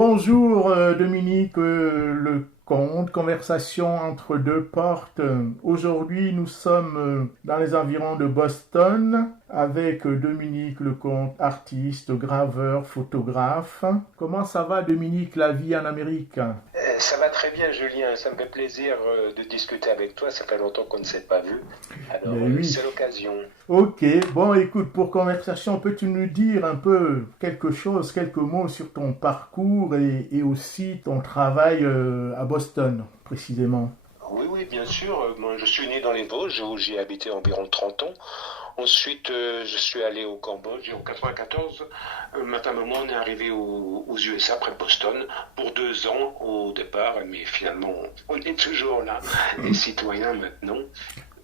Bonjour Dominique Lecomte, conversation entre deux portes. Aujourd'hui nous sommes dans les environs de Boston avec Dominique Lecomte, artiste, graveur, photographe. Comment ça va Dominique, la vie en Amérique? Ça va très bien, Julien. Ça me fait plaisir de discuter avec toi. Ça fait longtemps qu'on ne s'est pas vu. Alors, Ben oui. c'est l'occasion. Ok, bon écoute, pour conversation, peux-tu nous dire un peu quelque chose, quelques mots sur ton parcours et aussi ton travail à Boston, précisément? Oui, oui, bien sûr. Moi, je suis né dans les Vosges où j'ai habité environ 30 ans. Ensuite, je suis allé au Cambodge en 94. Ma femme et moi, on est arrivé aux USA, près de Boston, pour 2 ans au départ, mais finalement, on est toujours là, des citoyens maintenant.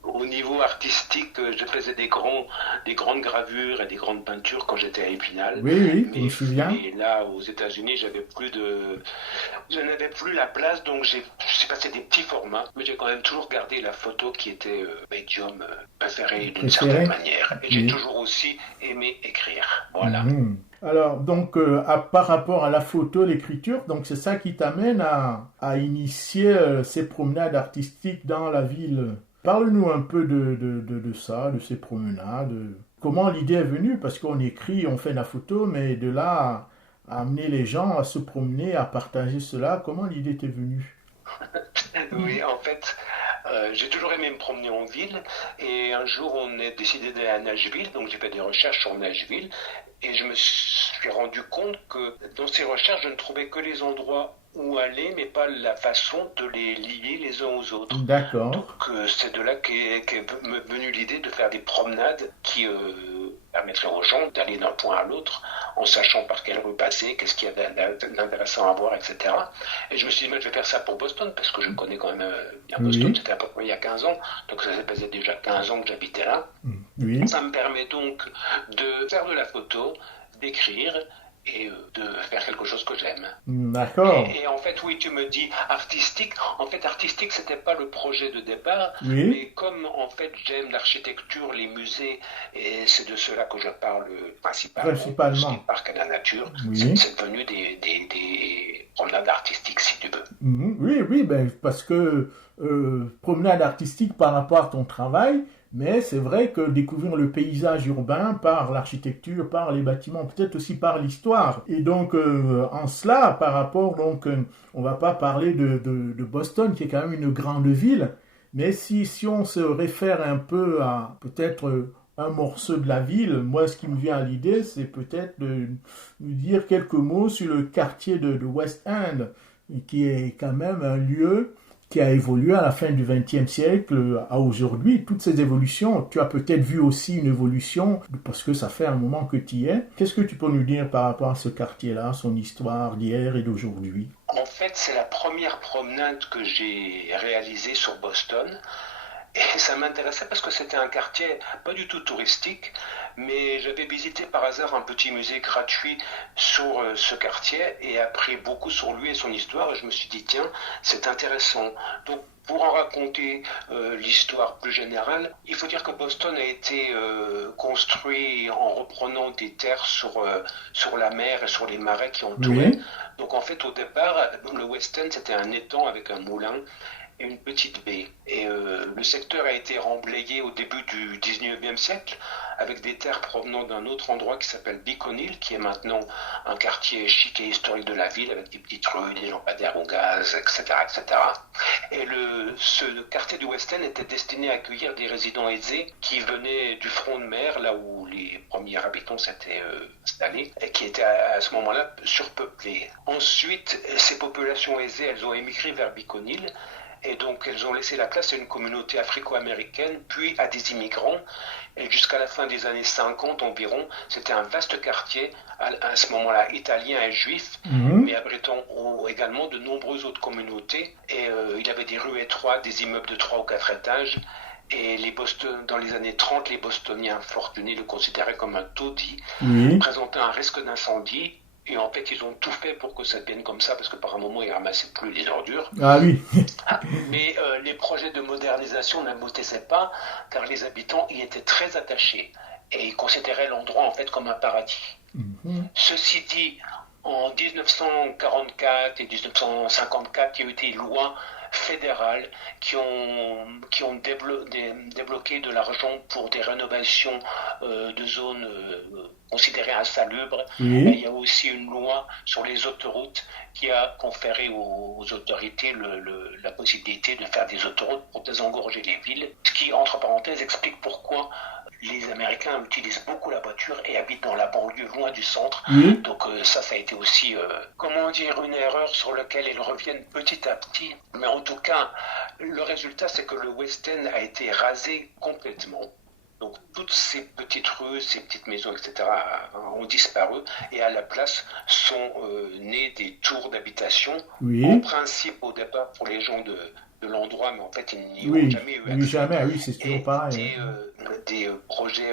Au niveau artistique, je faisais des grandes gravures et des grandes peintures quand j'étais à Épinal. Oui, oui, je me Mais, souviens. mais là, aux États-Unis, je n'avais plus la place, donc j'ai passé des petits formats. Mais j'ai quand même toujours gardé la photo qui était médium préféré d'une certaine Préféré? manière. Et j'ai Oui. toujours aussi aimé écrire. Voilà. Mhm. Alors, donc, par rapport à la photo, l'écriture, donc c'est ça qui t'amène à initier ces promenades artistiques dans la ville. Parle-nous un peu de ça, de ces promenades. Comment l'idée est venue? Parce qu'on écrit, on fait de la photo, mais de là à amener les gens à se promener, à partager cela, comment l'idée t'est venue? Oui, en fait, j'ai toujours aimé me promener en ville et un jour on a décidé d'aller à Nashville, donc j'ai fait des recherches sur Nashville et je me suis rendu compte que dans ces recherches je ne trouvais que les endroits où aller mais pas la façon de les lier les uns aux autres. D'accord. Donc c'est de là qu'est venue l'idée de faire des promenades qui permettraient aux gens d'aller d'un point à l'autre en sachant par quelle rue passer, qu'est-ce qu'il y a d'intéressant à voir, etc. Et je me suis dit, mais je vais faire ça pour Boston, parce que je connais quand même bien Boston, Oui. c'était à peu près il y a 15 ans, donc ça faisait déjà 15 ans que j'habitais là. Oui. Ça me permet donc de faire de la photo, d'écrire et de faire quelque chose que j'aime. D'accord. Et en fait, oui, tu me dis artistique. En fait, artistique, c'était pas le projet de départ, Oui. mais comme en fait j'aime l'architecture, les musées, et c'est de cela que je parle principalement, tout ce qui Principalement. est parc à la nature, Oui. c'est devenu des promenades artistiques, si tu veux. Mhm. Oui, oui, ben, parce que promenade artistique par rapport à ton travail, mais c'est vrai que découvrir le paysage urbain par l'architecture, par les bâtiments, peut-être aussi par l'histoire. Et donc, en cela, par rapport, donc, on va pas parler de Boston, qui est quand même une grande ville, mais si on se réfère un peu à peut-être un morceau de la ville, moi, ce qui me vient à l'idée, c'est peut-être de dire quelques mots sur le quartier de West End qui est quand même un lieu qui a évolué à la fin du XXe siècle à aujourd'hui. Toutes ces évolutions, tu as peut-être vu aussi une évolution, parce que ça fait un moment que tu y es. Qu'est-ce que tu peux nous dire par rapport à ce quartier-là, son histoire d'hier et d'aujourd'hui? En fait, c'est la première promenade que j'ai réalisée sur Boston. Et ça m'intéressait parce que c'était un quartier pas du tout touristique, mais j'avais visité par hasard un petit musée gratuit sur ce quartier et appris beaucoup sur lui et son histoire. Et je me suis dit, tiens, c'est intéressant. Donc, pour en raconter l'histoire plus générale, il faut dire que Boston a été construit en reprenant des terres sur la mer et sur les marais qui entouraient. Oui, Donc en fait, au départ, le West End, c'était un étang avec un moulin et une petite baie. Et le secteur a été remblayé au début du 19e siècle avec des terres provenant d'un autre endroit qui s'appelle Beacon Hill, qui est maintenant un quartier chic et historique de la ville avec des petites rues, des lampadaires au gaz, etc. etc. Et ce quartier du West End était destiné à accueillir des résidents aisés qui venaient du front de mer, là où les premiers habitants s'étaient installés, et qui étaient à ce moment-là surpeuplés. Ensuite, ces populations aisées, elles ont émigré vers Beacon Hill, et donc, elles ont laissé la place à une communauté afro-américaine, puis à des immigrants. Et jusqu'à la fin des années 50 environ, c'était un vaste quartier, à ce moment-là italien et juif, mhm, mais abritant également de nombreuses autres communautés. Et il y avait des rues étroites, des immeubles de 3 ou 4 étages. Et dans les années 30, les Bostoniens fortunés le considéraient comme un taudis, oui. présentant un risque d'incendie. Et en fait, ils ont tout fait pour que ça devienne comme ça, parce que par un moment, ils ramassaient plus les ordures. Ah oui. Mais les projets de modernisation n'aboutissaient pas car les habitants y étaient très attachés et ils considéraient l'endroit en fait comme un paradis. Mhm, Ceci dit, en 1944 et 1954, il y a eu des lois fédérales qui ont débloqué de l'argent pour des rénovations de zones considérées insalubres. Oui. Et il y a aussi une loi sur les autoroutes qui a conféré aux autorités la possibilité de faire des autoroutes pour désengorger les villes, ce qui, entre parenthèses, explique pourquoi les Américains utilisent beaucoup la voiture et habitent dans la banlieue, loin du centre. Oui. Donc ça a été aussi, une erreur sur laquelle ils reviennent petit à petit. Mais en tout cas, le résultat, c'est que le West End a été rasé complètement. Donc toutes ces petites rues, ces petites maisons, etc. ont disparu et à la place sont nées des tours d'habitation. Oui. En principe, au départ, pour les gens de l'endroit, mais en fait, ils n'y ont jamais eu accès. Oui, jamais, oui, c'est toujours pareil. Des projets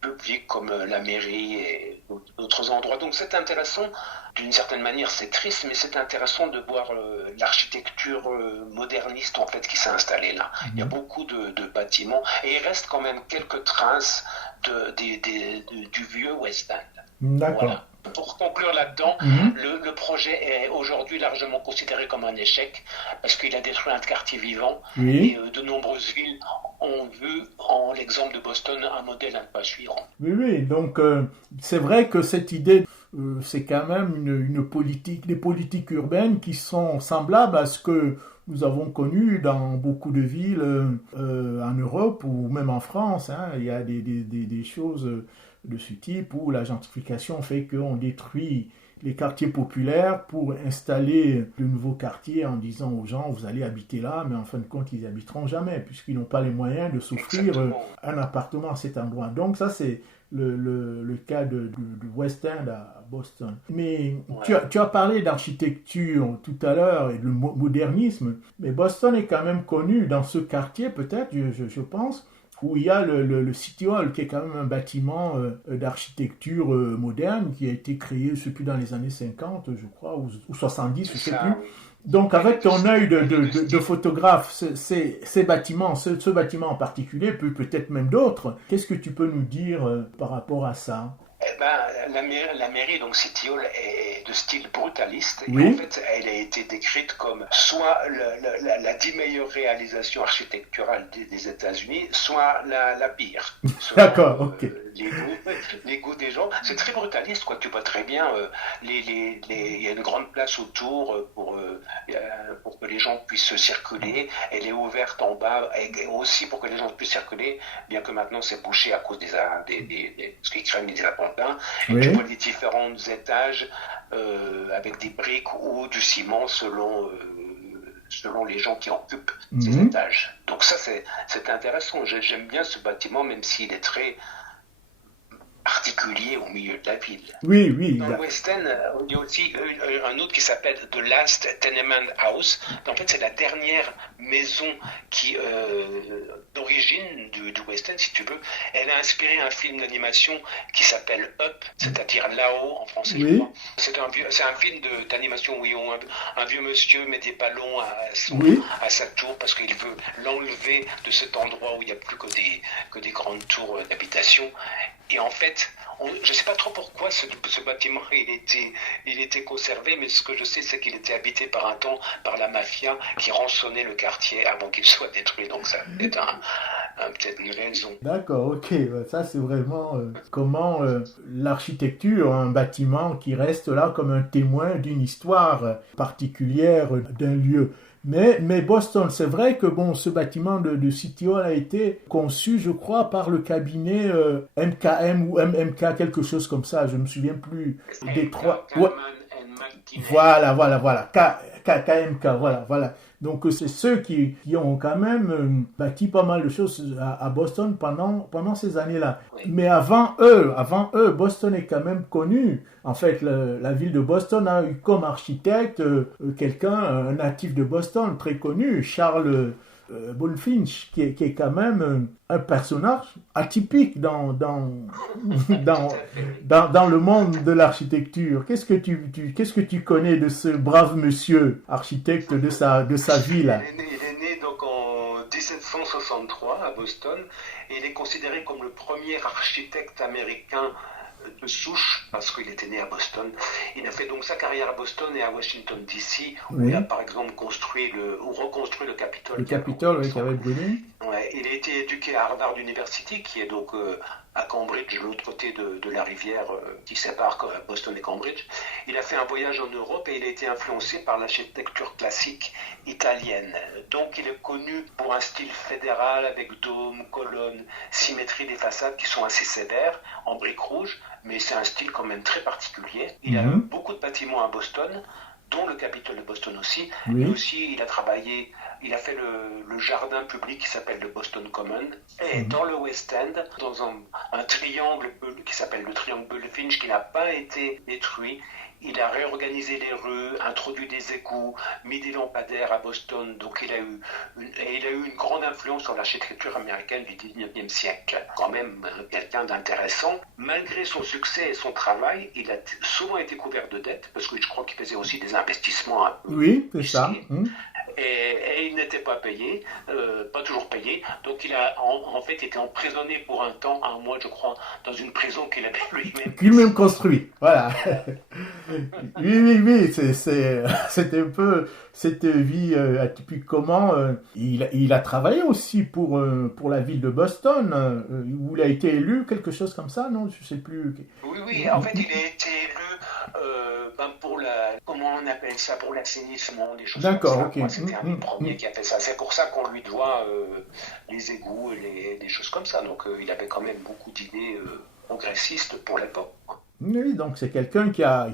publics comme la mairie et d'autres endroits. Donc c'est intéressant, d'une certaine manière c'est triste, mais c'est intéressant de voir l'architecture moderniste en fait qui s'est installée là. Il y a beaucoup de bâtiments et il reste quand même quelques traces du vieux West End. D'accord. Voilà. Pour conclure là-dedans, le projet est aujourd'hui largement considéré comme un échec parce qu'il a détruit un quartier vivant et de nombreuses villes ont vu en l'exemple de Boston un modèle à ne pas suivre. Oui, donc c'est vrai que cette idée, c'est quand même des politiques urbaines qui sont semblables à ce que nous avons connu dans beaucoup de villes en Europe ou même en France. Hein. Il y a des choses de ce type où la gentrification fait qu'on détruit les quartiers populaires pour installer de nouveaux quartiers en disant aux gens vous allez habiter là, mais en fin de compte ils n'y habiteront jamais puisqu'ils n'ont pas les moyens de s'offrir un appartement à cet endroit. Donc ça c'est le cas du West End à Boston. Mais tu as parlé d'architecture tout à l'heure et de modernisme, mais Boston est quand même connu dans ce quartier peut-être, je pense, où il y a le City Hall, qui est quand même un bâtiment d'architecture moderne, qui a été créé, je ne sais plus, dans les années 50, je crois, ou 70, je ne sais plus. Donc, avec ton œil de photographe, ces bâtiments, ce bâtiment en particulier, peut-être même d'autres, qu'est-ce que tu peux nous dire par rapport à ça ? La mairie, donc City Hall, est de style brutaliste. Oui. Et en fait, elle a été décrite comme soit la 10 meilleures réalisations architecturales des États-Unis, soit la pire. D'accord, ok. Les goûts des gens. C'est très brutaliste, quoi. Tu vois très bien. Il y a une grande place autour pour que les gens puissent circuler. Elle est ouverte en bas, et aussi pour que les gens puissent circuler, bien que maintenant c'est bouché à cause parce qu'ils craignent des attentats. Et tu vois les différents étages avec des briques ou du ciment selon les gens qui occupent ces étages. Donc ça c'est intéressant. J'aime bien ce bâtiment même s'il est très particulier au milieu de la ville. Oui. Dans le West End, il y a aussi un autre qui s'appelle The Last Tenement House. En fait, c'est la dernière maison d'origine du West End, si tu veux. Elle a inspiré un film d'animation qui s'appelle Up, c'est-à-dire là-haut en français. Oui. C'est un film d'animation où un vieux monsieur met des ballons à sa tour parce qu'il veut l'enlever de cet endroit où il n'y a plus que des grandes tours d'habitation. Et en fait, je ne sais pas trop pourquoi ce bâtiment il était conservé, mais ce que je sais, c'est qu'il était habité par un temps par la mafia qui rançonnait le quartier avant qu'il soit détruit. Donc ça peut être peut-être une raison. D'accord, ok. Ça, c'est vraiment comment l'architecture, un bâtiment qui reste là comme un témoin d'une histoire particulière d'un lieu. Mais Boston, c'est vrai que ce bâtiment de City Hall a été conçu, je crois, par le cabinet MKM ou MMK, quelque chose comme ça. Je ne me souviens plus des trois. Voilà. KMK, voilà. Donc c'est ceux qui ont quand même bâti pas mal de choses à Boston pendant ces années-là. Oui. Mais avant eux, Boston est quand même connu. En fait, la ville de Boston a eu comme architecte un natif de Boston très connu, Charles Bulfinch, qui est quand même un personnage atypique dans le monde de l'architecture. Qu'est-ce que tu connais de ce brave monsieur architecte de sa ville? Il est né donc en 1763 à Boston et il est considéré comme le premier architecte américain de souche, parce qu'il était né à Boston. Il a fait donc sa carrière à Boston et à Washington DC, où Oui. il a par exemple reconstruit le Capitole. Le Capitole, oui, qui avait brûlé. Ouais, il a été éduqué à Harvard University, qui est donc à Cambridge, de l'autre côté de la rivière qui sépare Boston et Cambridge. Il a fait un voyage en Europe et il a été influencé par l'architecture classique italienne. Donc il est connu pour un style fédéral avec dômes, colonnes, symétrie des façades qui sont assez sévères, en briques rouges, mais c'est un style quand même très particulier. Il a beaucoup de bâtiments à Boston, dont le Capitole de Boston aussi. Oui. Et aussi, il a fait le jardin public qui s'appelle le Boston Common. Et dans le West End, dans un triangle qui s'appelle le triangle Bullfinch, qui n'a pas été détruit, il a réorganisé les rues, introduit des égouts, mis des lampadaires à Boston. Donc il a eu une grande influence sur l'architecture américaine du 19e siècle. Quand même quelqu'un d'intéressant. Malgré son succès et son travail, il a souvent été couvert de dettes, parce que je crois qu'il faisait aussi des investissements. Oui, c'est ça. Et il n'était pas payé, pas toujours payé. Donc il a en fait été emprisonné pour un temps, un mois je crois, dans une prison qu'il avait lui-même construit. Voilà. Oui, c'était un peu cette vie atypique. Comment il a travaillé aussi pour la ville de Boston, où il a été élu, quelque chose comme ça, non? Je sais plus. Oui, en fait il a été élu pour comment on appelle ça, pour l'assainissement, des choses comme ça. D'accord, ok. Moi, c'était un des premiers qui a fait ça. C'est pour ça qu'on lui doit les égouts et des choses comme ça. Donc il avait quand même beaucoup d'idées progressistes pour l'époque. Oui, donc c'est quelqu'un qui a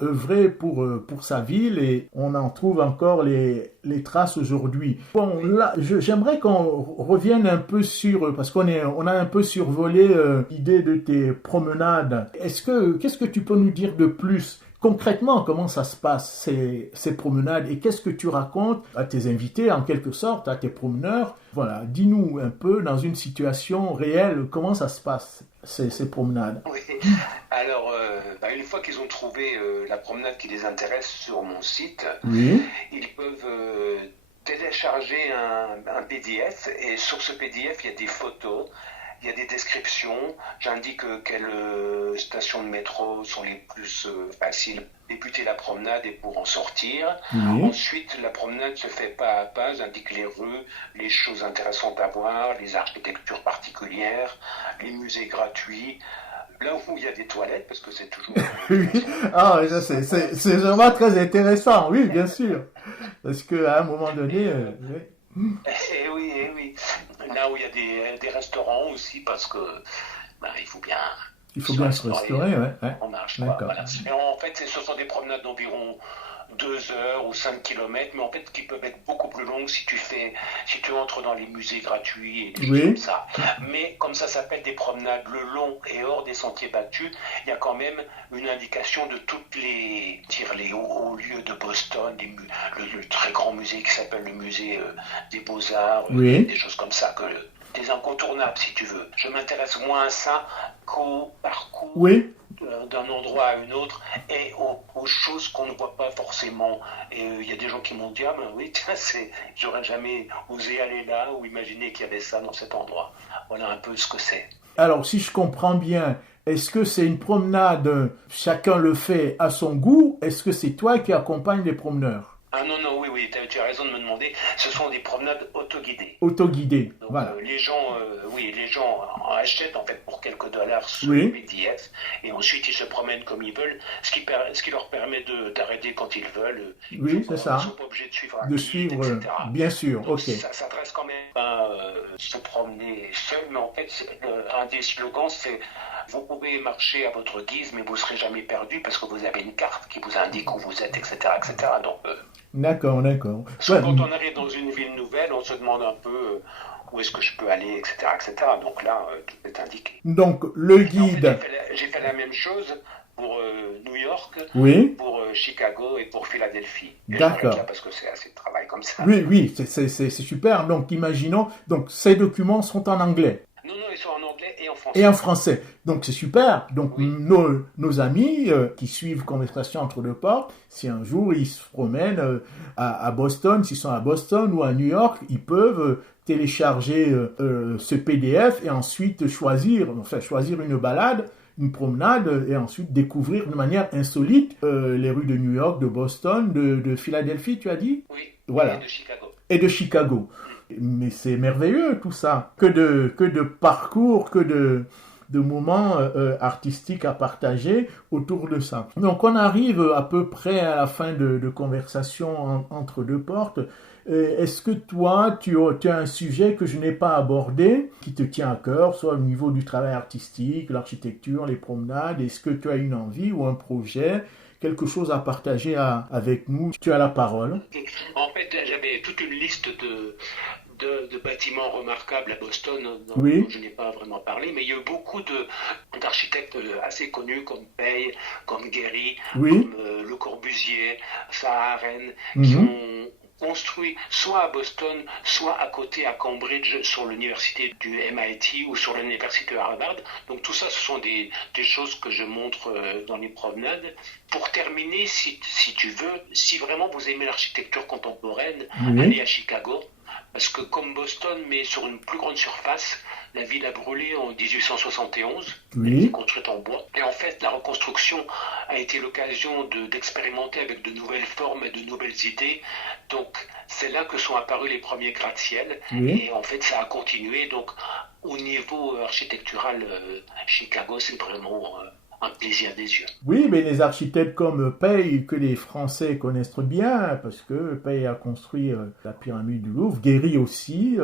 œuvré pour sa ville et on en trouve encore les traces aujourd'hui. Bon, là, j'aimerais qu'on revienne un peu parce qu'on a un peu survolé l'idée de tes promenades. Qu'est-ce que tu peux nous dire de plus? Concrètement, comment ça se passe, ces promenades, et qu'est-ce que tu racontes à tes invités, en quelque sorte, à tes promeneurs? Voilà, dis-nous un peu, dans une situation réelle, comment ça se passe, ces promenades? Oui, alors, une fois qu'ils ont trouvé la promenade qui les intéresse sur mon site, ils peuvent télécharger un PDF, et sur ce PDF, il y a des photos, il y a des descriptions, j'indique quelles stations de métro sont les plus faciles pour débuter la promenade et pour en sortir. Ensuite, la promenade se fait pas à pas, j'indique les rues, les choses intéressantes à voir, les architectures particulières, les musées gratuits. Là où il y a des toilettes, parce que c'est toujours... Ah, ça c'est vraiment très intéressant, oui, bien sûr. Parce qu'à un moment donné... Eh oui. Là où il y a des restaurants aussi, parce que il faut bien... Il faut bien se restaurer, ouais. On marche, quoi. Voilà. Et en fait, ce sont des promenades d'environ 2 heures ou 5 kilomètres, mais en fait qui peuvent être beaucoup plus longues si tu entres dans les musées gratuits et des choses comme ça. Mais comme ça s'appelle des promenades le long et hors des sentiers battus, il y a quand même une indication de toutes les hauts lieux de Boston, le très grand musée qui s'appelle le musée des Beaux-Arts, des choses comme ça, des incontournables si tu veux. Je m'intéresse moins à ça qu'au parcours d'un endroit à un autre et aux choses qu'on ne voit pas forcément. Et il y a des gens qui m'ont dit j'aurais jamais osé aller là ou imaginer qu'il y avait ça dans cet endroit. Voilà un peu ce que c'est. Alors si je comprends bien, est-ce que c'est une promenade, chacun le fait à son goût? Est-ce que c'est toi qui accompagnes les promeneurs? Ah non, oui, tu as raison de me demander. Ce sont des promenades autoguidées. Autoguidées, donc, voilà. Les gens achètent en fait pour quelques dollars ce PDF et ensuite ils se promènent comme ils veulent, ce qui leur permet d'arrêter quand ils veulent. Oui, c'est ça. Ils ne sont pas obligés de suivre etc. Bien sûr, donc, ça s'adresse quand même à se promener seul, mais en fait, un des slogans, c'est vous pouvez marcher à votre guise, mais vous ne serez jamais perdu parce que vous avez une carte qui vous indique où vous êtes, etc. Donc, D'accord. quand on arrive dans une ville nouvelle, on se demande un peu où est-ce que je peux aller, etc. Donc là, tout est indiqué. Donc, le guide... En fait, j'ai fait la même chose pour New York, pour Chicago et pour Philadelphie. D'accord. Là parce que c'est assez de travail comme ça. Oui, c'est super. Donc, imaginons... Donc, ces documents sont en anglais. Non, ils sont en anglais et en français. Et en français. Donc, c'est super. Donc, nos amis qui suivent Conversation entre deux portes, si un jour ils se promènent à Boston, s'ils sont à Boston ou à New York, ils peuvent télécharger ce PDF et ensuite choisir une balade une promenade et ensuite découvrir de manière insolite les rues de New York, de Boston, de Philadelphie, tu as dit? Oui, voilà. Et de Chicago. Et de Chicago. Mais c'est merveilleux tout ça. Que de parcours, que de moments artistiques à partager autour de ça. Donc on arrive à peu près à la fin de conversation entre deux portes. Est-ce que toi, tu as un sujet que je n'ai pas abordé, qui te tient à cœur, soit au niveau du travail artistique, l'architecture, les promenades? Est-ce que tu as une envie ou un projet, quelque chose à partager avec nous? Tu as la parole. En fait, j'avais toute une liste de bâtiments remarquables à Boston dont je n'ai pas vraiment parlé, mais il y a eu beaucoup d'architectes assez connus comme Pei, comme Gehry, comme Le Corbusier, Verhaeren, qui ont construit soit à Boston, soit à côté à Cambridge sur l'université du MIT ou sur l'université de Harvard. Donc tout ça, ce sont des choses que je montre dans les promenades. Pour terminer, si tu veux, si vraiment vous aimez l'architecture contemporaine, allez à Chicago. Parce que comme Boston, mais sur une plus grande surface, la ville a brûlé en 1871, elle a été construite en bois. Et en fait, la reconstruction a été l'occasion d'expérimenter avec de nouvelles formes et de nouvelles idées. Donc, c'est là que sont apparus les premiers gratte-ciel. Et en fait, ça a continué. Donc, au niveau architectural, Chicago, c'est vraiment un plaisir des yeux. Oui, mais les architectes comme Pei, que les Français connaissent bien, parce que Pei a construit la pyramide du Louvre, Gehry aussi,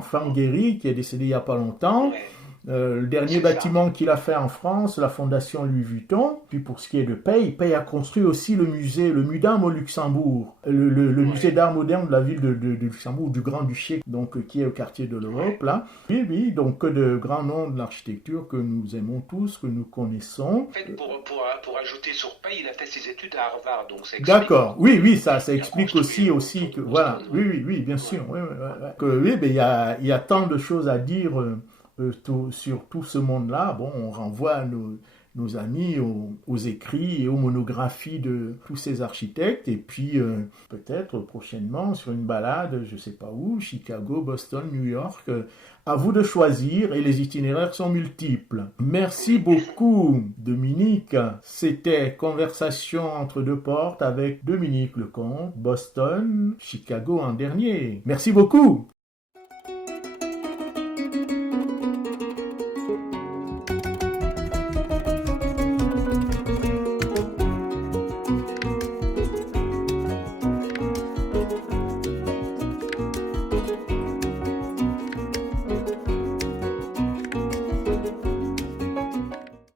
Franck Gehry, qui est décédé il n'y a pas longtemps. Le dernier bâtiment qu'il a fait en France, la fondation Louis Vuitton. Puis pour ce qui est de Pei a construit aussi le MUDAM au Luxembourg, le musée d'art moderne de la ville de Luxembourg, du Grand-Duché, donc qui est au quartier de l'Europe là. Oui, donc que de grands noms de l'architecture que nous aimons tous, que nous connaissons. En fait, pour ajouter sur Pei, il a fait ses études à Harvard, donc ça explique. D'accord, oui, ça explique aussi que voilà, oui, bien sûr, oui, mais il y a tant de choses à dire. Sur tout ce monde-là, on renvoie nos amis aux écrits et aux monographies de tous ces architectes, et puis peut-être prochainement sur une balade, je ne sais pas où, Chicago, Boston, New York, à vous de choisir, et les itinéraires sont multiples. Merci beaucoup, Dominique. C'était Conversation entre deux portes avec Dominique Lecomte, Boston, Chicago en dernier. Merci beaucoup.